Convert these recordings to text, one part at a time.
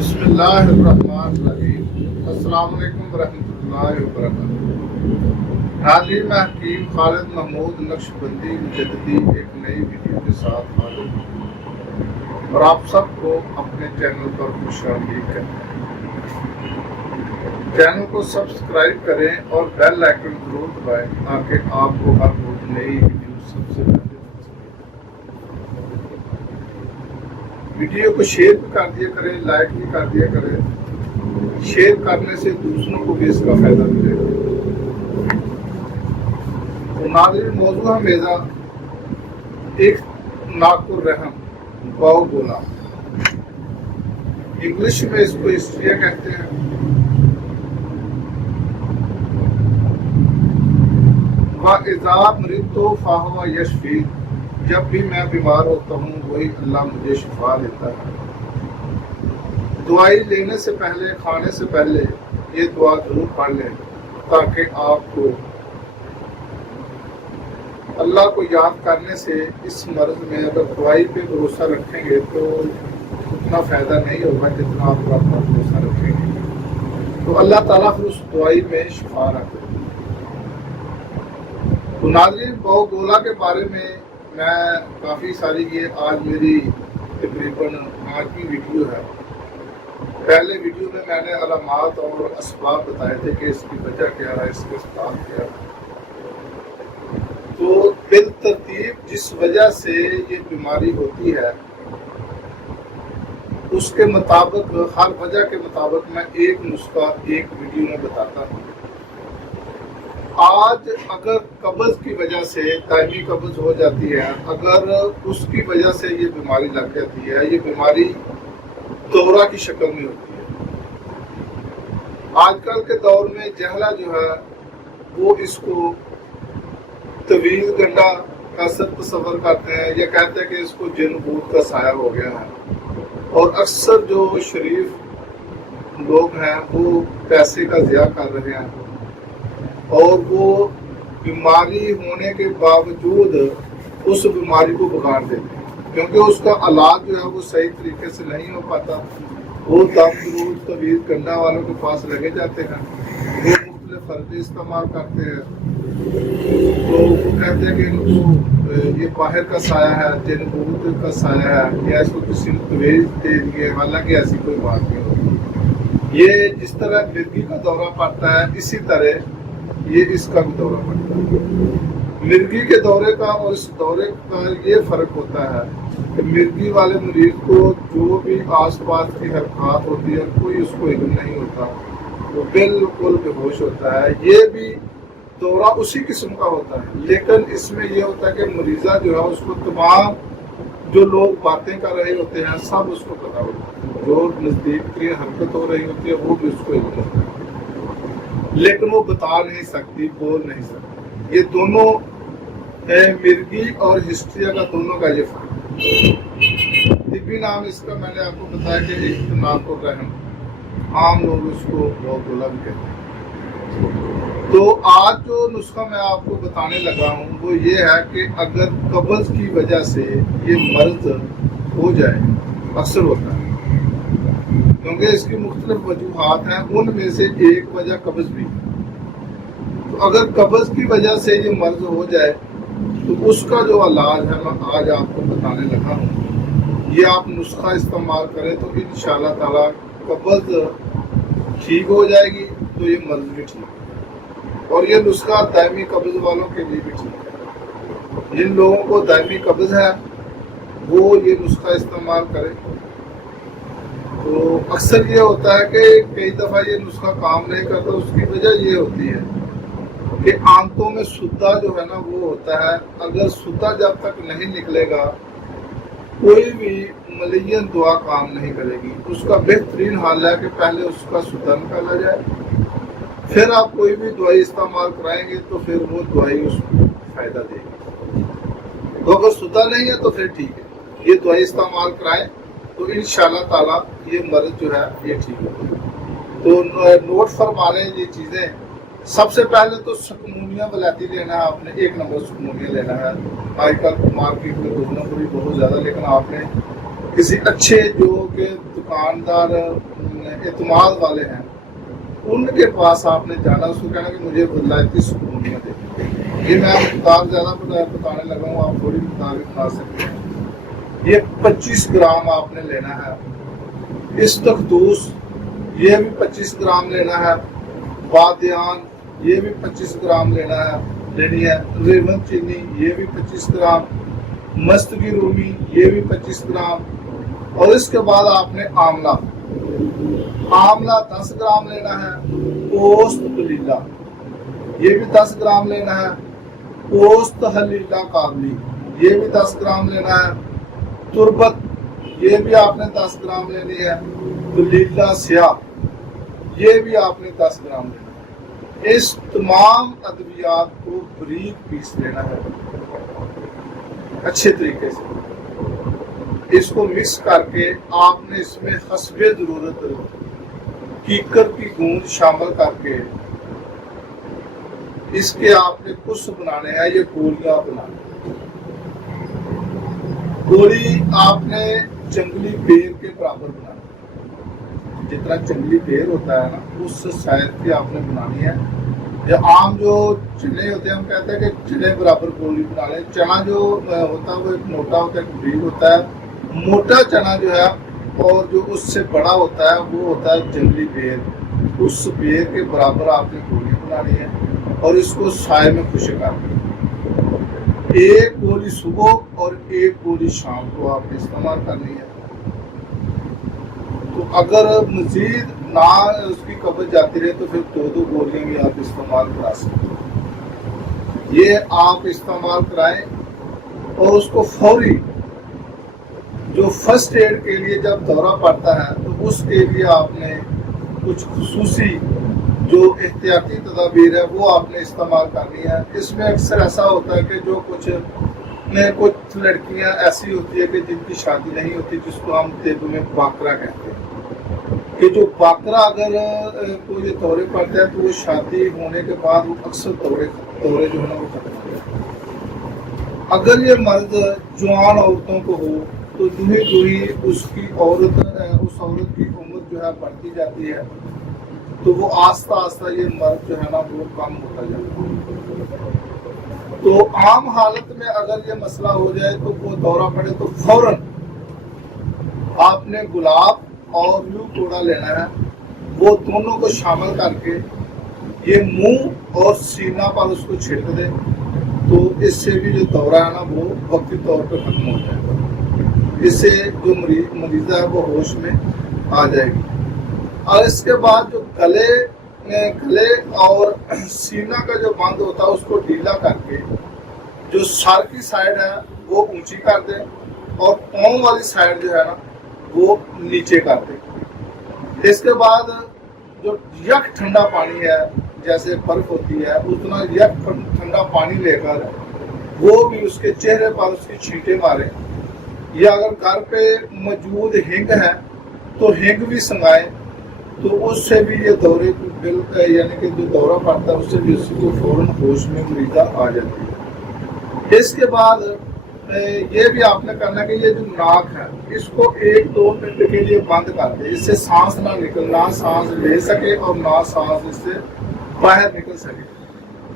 بسم اللہ الرحمن الرحیم۔ السلام علیکم ورحمۃ اللہ وبرکاتہ۔ ناظرین، میں حکیم خالد محمود نقشبندی مجددی ایک نئی ویڈیو کے ساتھ حاضر ہوں اور آپ سب کو اپنے چینل پر خوش آمدید کرتے ہیں۔ چینل کو سبسکرائب کریں اور بیل آئیکن ضرور دبائیں تاکہ آپ کو ہر روز نئی ویڈیو سب سے پہلے مل سکے۔ ویڈیو کو شیئر بھی کر دیا کریں، لائک بھی کر دیا کریں۔ شیئر کرنے سے دوسروں کو بھی اس کا فائدہ ملے گا۔ تو ناظرین، موضوع ہمیزہ ایک ناک الرحم باؤ بولا، انگلش میں اس کو ہسٹریا کہتے ہیں۔ وَإِذَا مَرِضْتُ فَهُوَ يَشْفِينِ، جب بھی میں بیمار ہوتا ہوں وہی اللہ مجھے شفا دیتا ہے۔ دوائی لینے سے پہلے، کھانے سے پہلے یہ دعا ضرور پڑھ لیں تاکہ آپ کو اللہ کو یاد کرنے سے اس مرض میں اگر دوائی پہ بھروسہ رکھیں گے تو اتنا فائدہ نہیں ہوگا جتنا آپ اپنا بھروسہ رکھیں گے، تو اللہ تعالیٰ پھر اس دوائی میں شفا رکھ دے۔ تو ناظرین، باؤ گولا کے بارے میں کافی ساری، یہ آج میری تقریباً 5ویں ویڈیو ہے۔ پہلے ویڈیو میں نے علامات اور اسباب بتائے تھے کہ اس کی وجہ کیا ہے، اس کے اسباب کیا ہے۔ تو بالترتیب جس وجہ سے یہ بیماری ہوتی ہے اس کے مطابق، ہر وجہ کے مطابق میں ایک نسخہ ایک ویڈیو میں بتاتا ہوں۔ آج اگر قبض کی وجہ سے دائمی قبض ہو جاتی ہے، اگر اس کی وجہ سے یہ بیماری لگ جاتی ہے، یہ بیماری دورہ کی شکل میں ہوتی ہے۔ آج کل کے دور میں جہلا جو ہے وہ اس کو طویل گنڈا کا تصور کرتے ہیں، یا کہتے ہیں کہ اس کو جن بھوت کا سایہ ہو گیا ہے، اور اکثر جو شریف لوگ ہیں وہ پیسے کا ضیاع کر رہے ہیں اور وہ بیماری ہونے کے باوجود اس بیماری کو بگاڑ دیتے ہیں، کیونکہ اس کا علاج جو ہے وہ صحیح طریقے سے نہیں ہو پاتا۔ وہ دم درود طویل گنڈا والوں کے پاس لگے جاتے ہیں، وہ مختلف فرضی استعمال کرتے ہیں، تو وہ کہتے ہیں کہ ان کو یہ باہر کا سایہ ہے، جن بھوت کا سایہ ہے، یا اس کو کسی نے طویل دے دیے، حالانکہ ایسی کوئی بات نہیں ہوتی۔ یہ جس طرح مرگی کا دورہ پڑتا ہے اسی طرح یہ اس کا بھی دورہ پڑتا ہے۔ مرگی کے دورے کا اور اس دورے کا یہ فرق ہوتا ہے کہ مرگی والے مریض کو جو بھی آس پاس کی حرکات ہوتی ہے کوئی اس کو علم نہیں ہوتا، وہ بالکل بے ہوش ہوتا ہے۔ یہ بھی دورہ اسی قسم کا ہوتا ہے، لیکن اس میں یہ ہوتا ہے کہ مریضہ جو ہے اس کو تمام جو لوگ باتیں کر رہے ہوتے ہیں سب اس کو پتا ہوتا ہے، جو نزدیک کی حرکت ہو رہی ہوتی ہے وہ بھی اس کو علم ہوتا ہے، لیکن وہ بتا نہیں سکتی، بول نہیں سکتی۔ یہ دونوں مرگی اور ہسٹریا کا دونوں کا یہ فرق ہے۔ طبی نام اس کا میں نے آپ کو بتایا کہ ایک ناک الرحم، عام لوگ اس کو باؤ گولا بھی کہتے ہیں۔ تو آج جو نسخہ میں آپ کو بتانے لگا ہوں وہ یہ ہے کہ اگر قبض کی وجہ سے یہ مرض ہو جائے، اکثر ہوتا ہے کیونکہ اس کی مختلف وجوہات ہیں، ان میں سے ایک وجہ قبض بھی ہے۔ تو اگر قبض کی وجہ سے یہ مرض ہو جائے تو اس کا جو علاج ہے میں آج آپ کو بتانے لگا ہوں۔ یہ آپ نسخہ استعمال کریں تو انشاءاللہ تعالیٰ قبض ٹھیک ہو جائے گی، تو یہ مرض بھی ٹھیک ہے، اور یہ نسخہ دائمی قبض والوں کے لیے بھی ٹھیک ہے۔ جن لوگوں کو دائمی قبض ہے وہ یہ نسخہ استعمال کریں۔ تو اکثر یہ ہوتا ہے کہ کئی دفعہ یہ نسخہ کام نہیں کرتا، اس کی وجہ یہ ہوتی ہے کہ آنتوں میں سوتا جو ہے نا وہ ہوتا ہے، اگر سوتا جب تک نہیں نکلے گا کوئی بھی ملین دعا کام نہیں کرے گی۔ اس کا بہترین حل ہے کہ پہلے اس کا سوتا نکالا جائے، پھر آپ کوئی بھی دوائی استعمال کرائیں گے تو پھر وہ دوائی اس کو فائدہ دے گی۔ تو اگر سوتا نہیں ہے تو پھر ٹھیک ہے، یہ دوائی استعمال کرائیں تو انشاءاللہ تعالیٰ یہ مرض جو ہے یہ ٹھیک ہوگا۔ تو نوٹ فرما لیں یہ چیزیں۔ سب سے پہلے تو سکمونیا ولیتی لینا ہے، آپ نے 1 نمبر سکمونیا لینا ہے۔ آج کل مارکیٹ میں 2 نمبر ہی بہت زیادہ، لیکن آپ نے کسی اچھے جو کہ دکاندار اعتماد والے ہیں ان کے پاس آپ نے جانا، اس کو کہنا کہ مجھے ولایتی سکون میں دے۔ یہ میں مقدار زیادہ بتانے لگا ہوں، آپ تھوڑی مقدار بھی بتا سکتے ہیں۔ یہ 25 گرام آپ نے لینا ہے۔ استخدوس یہ بھی 25 گرام لینا ہے۔ بادیان یہ بھی 25 گرام لینی ہے۔ ریون چینی یہ بھی 25 گرام۔ مستگی رومی یہ بھی 25 گرام۔ اور اس کے بعد آپ نے آملہ 10 گرام لینا ہے۔ پوست حلیلہ یہ بھی 10 گرام لینا ہے۔ پوست حلیلہ کابلی یہ بھی 10 گرام لینا ہے۔ تربت یہ بھی آپ نے 10 گرام لینی ہے۔ حلیلہ سیاہ یہ بھی آپ نے 10 گرام لینا ہے۔ اس تمام ادویات کو باریک پیس لینا ہے اچھے طریقے سے۔ اس کو مکس کر کے آپ نے اس میں حسب ضرورت کیکر کی گوند شامل کر کے اس کے آپ نے کچھ بنانے ہیں، یہ گولیاں بنانے۔ گولی آپ نے جنگلی بیر کے برابر بنانی، جتنا جنگلی بیر ہوتا ہے نا اس سائز کی آپ نے بنانی ہے۔ عام جو چنے ہوتے ہیں ہم کہتے ہیں کہ چنے برابر گولی بنا لیں۔ چنا جو ہوتا ہے وہ ایک موٹا ہوتا ہے، ایک باریک ہوتا ہے۔ موٹا چنا جو ہے اور جو اس سے بڑا ہوتا ہے وہ ہوتا ہے جنگلی بیر۔ اس بیر کے برابر آپ نے گولی بنانی ہے اور اس کو سائے میں خشک کرنی ہے۔ ایک گولی صبح اور ایک گولی شام کو آپ نے استعمال کرنی ہے۔ تو اگر مزید نہ اس کی قبض جاتی رہے تو پھر 2 گولیاں بھی آپ استعمال کرا سکتے ہیں۔ یہ آپ استعمال کرائیں اور اس کو فوری جو فرسٹ ایڈ کے لیے جب دورہ پڑتا ہے تو اس کے لیے آپ نے کچھ خصوصی جو احتیاطی تدابیر ہے وہ آپ نے استعمال کرنی ہے۔ اس میں اکثر ایسا ہوتا ہے کہ جو کچھ لڑکیاں ایسی ہوتی ہے کہ جن کی شادی نہیں ہوتی، جس کو ہم طب میں باقرہ کہتے ہیں، کہ جو باقرہ اگر کوئی یہ دورے پڑتا ہے تو وہ شادی ہونے کے بعد وہ اکثر دورے جو ہے نا وہ ختم ہو جاتے ہیں۔ اگر یہ مرض جوان عورتوں کو ہو تو جو ہی اس عورت کی عمر جو ہے بڑھتی جاتی ہے تو وہ آہستہ آہستہ یہ مرض جو ہے نا وہ کم ہوتا جاتا ہے۔ تو عام حالت میں اگر یہ مسئلہ ہو جائے تو وہ دورہ پڑے تو فوراً آپ نے گلاب اور یوں کوڑا لینا ہے، وہ دونوں کو شامل کر کے یہ منہ اور سینہ پر اس کو چھڑک دیں تو اس سے بھی جو دورہ ہے نا وہ وقتی طور پہ ختم ہو جائے گا۔ اس سے جو مریضہ ہے وہ ہوش میں آ جائے گی۔ اور اس کے بعد جو گلے اور سینہ کا جو بند ہوتا ہے اس کو ڈھیلا کر کے جو سر کی سائڈ ہے وہ اونچی کر دیں اور پاؤں والی سائڈ جو ہے نا وہ نیچے کر دیں۔ اس کے بعد جو یک ٹھنڈا پانی ہے جیسے برف ہوتی ہے اتنا یک ٹھنڈا پانی لے کر وہ بھی اس کے چہرے پر اس کی چھینٹیں ماریں، یا اگر گھر پہ موجود ہنگ ہے تو ہنگ بھی سنگائیں تو اس سے بھی یہ دورے یعنی کہ جو دورہ پڑتا ہے اس سے بھی اس کو فوراً ہوش میں مریضہ آ جاتی ہے۔ اس کے بعد یہ بھی آپ نے کرنا کہ یہ جو ناک ہے اس کو 1-2 منٹ کے لیے بند کر دے، اس سے سانس نہ نکل، نہ سانس لے سکے اور نہ سانس اس سے باہر نکل سکے،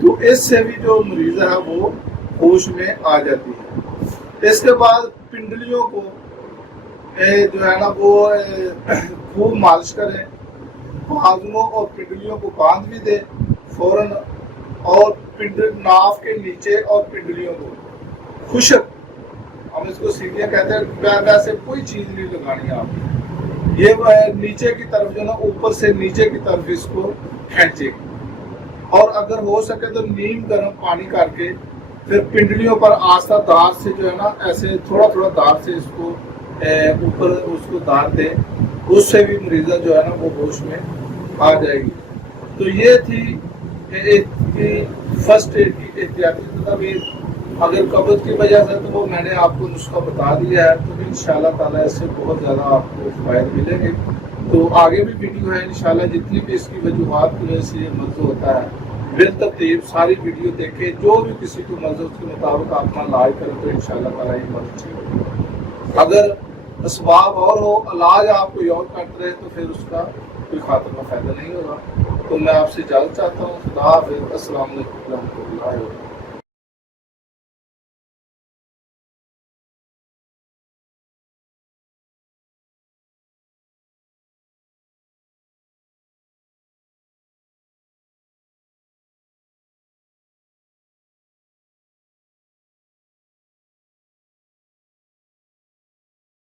تو اس سے بھی جو مریضہ ہے وہ ہوش میں آ جاتی ہے۔ اس کے بعد پنڈلیوں کو جو ہے نا وہ خوب مالش کریں، بازوؤں اور پنڈلیوں کو باندھ بھی دیں فوراً، اور ناف کے نیچے اور پنڈلیوں کو خشک، ہم اس کو سیدھیاں کہتے ہیں، ویسے کوئی چیز نہیں لگانی ہے آپ، یہ نیچے کی طرف جو نا اوپر سے نیچے کی طرف اس کو کھینچے، اور اگر ہو سکے تو نیم گرم پانی کر کے پھر پنڈلیوں پر آستہ دار سے جو ہے نا ایسے تھوڑا تھوڑا دار سے اس کو اوپر اس کو دار دے، اس سے بھی مریضہ جو ہے نا وہ ہوش میں آ جائے گی۔ تو یہ تھی فرسٹ ایڈ کی احتیاطی تدابیر۔ اگر قبض کی وجہ سے تو وہ میں نے آپ کو نسخہ بتا دیا ہے، تو انشاءاللہ تعالیٰ اس سے بہت زیادہ آپ کو فائدے ملیں گے۔ تو آگے بھی ویڈیو ہے انشاءاللہ، جتنی بھی اس کی وجوہات کی وجہ سے یہ مرض ہوتا ہے بالترتیب ساری ویڈیو دیکھیں، جو بھی کسی کو مرض اس کے مطابق آپ کا علاج کریں تو انشاءاللہ تعالیٰ یہ مرض ٹھیک ہوگا۔ اگر اسباب اور ہو، علاج آپ کوئی اور کٹ رہے تو پھر اس کا کوئی خاطر کا فائدہ نہیں ہوگا. تو میں آپ سے اجازت چاہتا ہوں. خدا حافظ. السلام علیکم ورحمۃ اللہ وبرکاتہ.